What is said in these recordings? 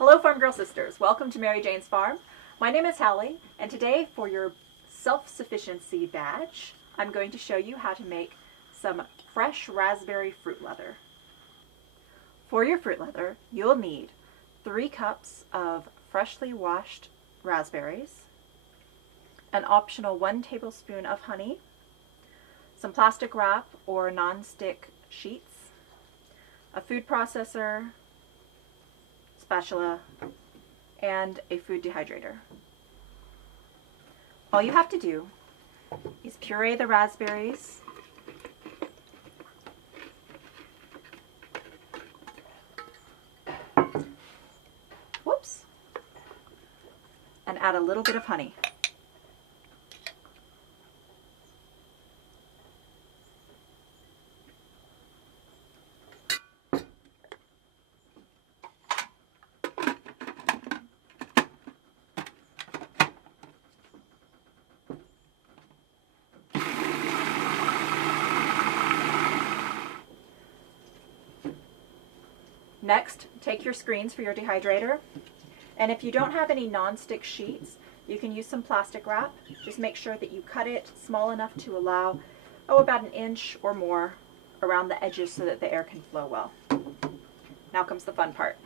Hello Farm Girl Sisters, welcome to Mary Jane's Farm. My name is Hallie, and today for your Self-Sufficiency badge, I'm going to show you how to make some fresh raspberry fruit leather. For your fruit leather, you'll need 3 cups of freshly washed raspberries, an optional 1 tablespoon of honey, some plastic wrap or non-stick sheets, a food processor, spatula, and a food dehydrator. All you have to do is puree the raspberries, and add a little bit of honey. Next, take your screens for your dehydrator, and if you don't have any non-stick sheets, you can use some plastic wrap. Just make sure that you cut it small enough to allow, about 1 inch or more around the edges so that the air can flow well. Now comes the fun part.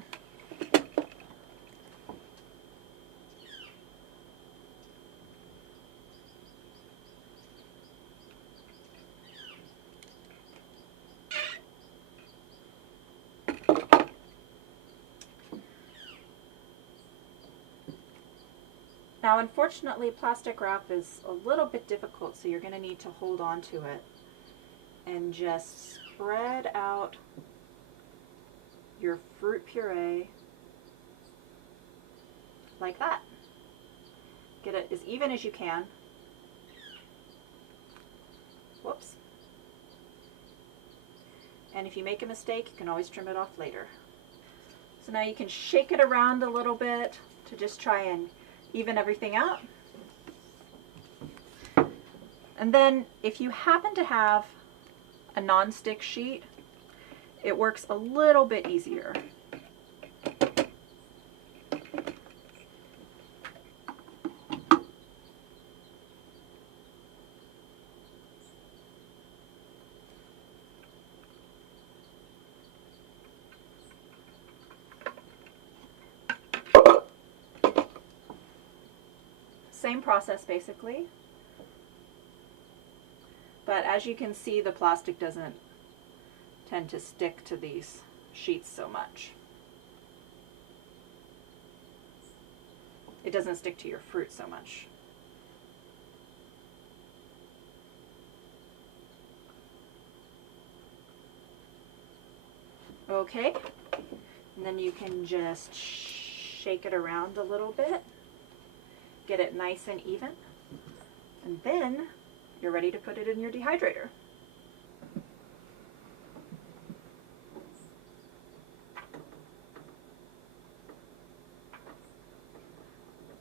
Now, unfortunately, plastic wrap is a little bit difficult, so you're going to need to hold on to it and just spread out your fruit puree like that. Get it as even as you can. Whoops. And if you make a mistake, you can always trim it off later. So now you can shake it around a little bit to just try and even everything out. And then if you happen to have a non-stick sheet, it works a little bit easier. Same process basically, but as you can see, the plastic doesn't tend to stick to these sheets so much. It doesn't stick to your fruit so much. Okay, and then you can just shake it around a little bit. Get it nice and even, and then you're ready to put it in your dehydrator.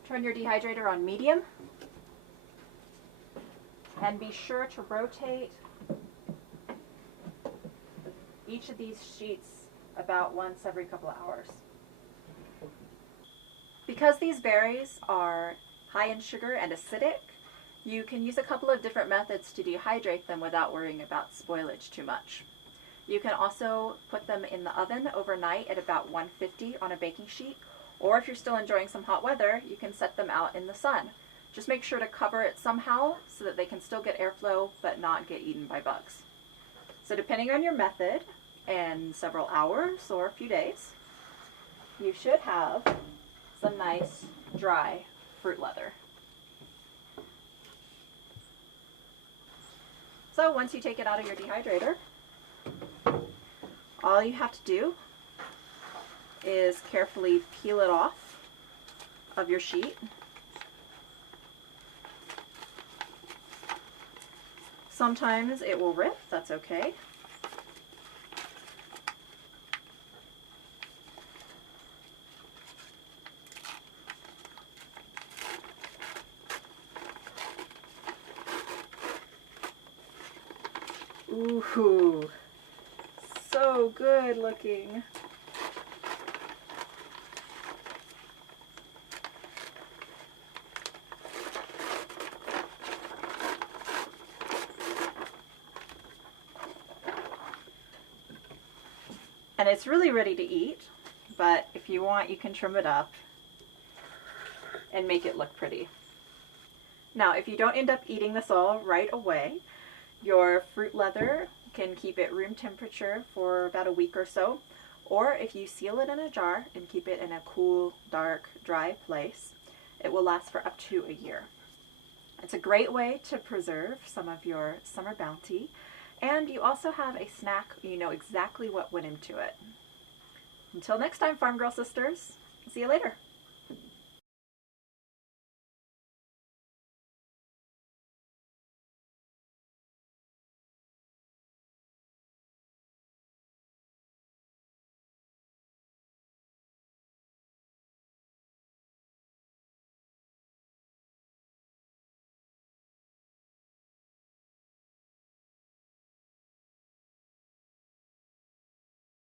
Turn your dehydrator on medium, and be sure to rotate each of these sheets about once every couple of hours. Because these berries are high in sugar and acidic, you can use a couple of different methods to dehydrate them without worrying about spoilage too much. You can also put them in the oven overnight at about 150 on a baking sheet, or if you're still enjoying some hot weather, you can set them out in the sun. Just make sure to cover it somehow so that they can still get airflow but not get eaten by bugs. So depending on your method, in several hours or a few days, you should have some nice dry fruit leather. So once you take it out of your dehydrator, all you have to do is carefully peel it off of your sheet. Sometimes it will rip, that's okay. Ooh, so good looking. And it's really ready to eat, but if you want, you can trim it up and make it look pretty. Now, if you don't end up eating this all right away, your fruit leather can keep it room temperature for about a week or so. Or if you seal it in a jar and keep it in a cool, dark, dry place, it will last for up to a year. It's a great way to preserve some of your summer bounty, and you also have a snack you know exactly what went into it. Until next time, Farm Girl Sisters, see you later.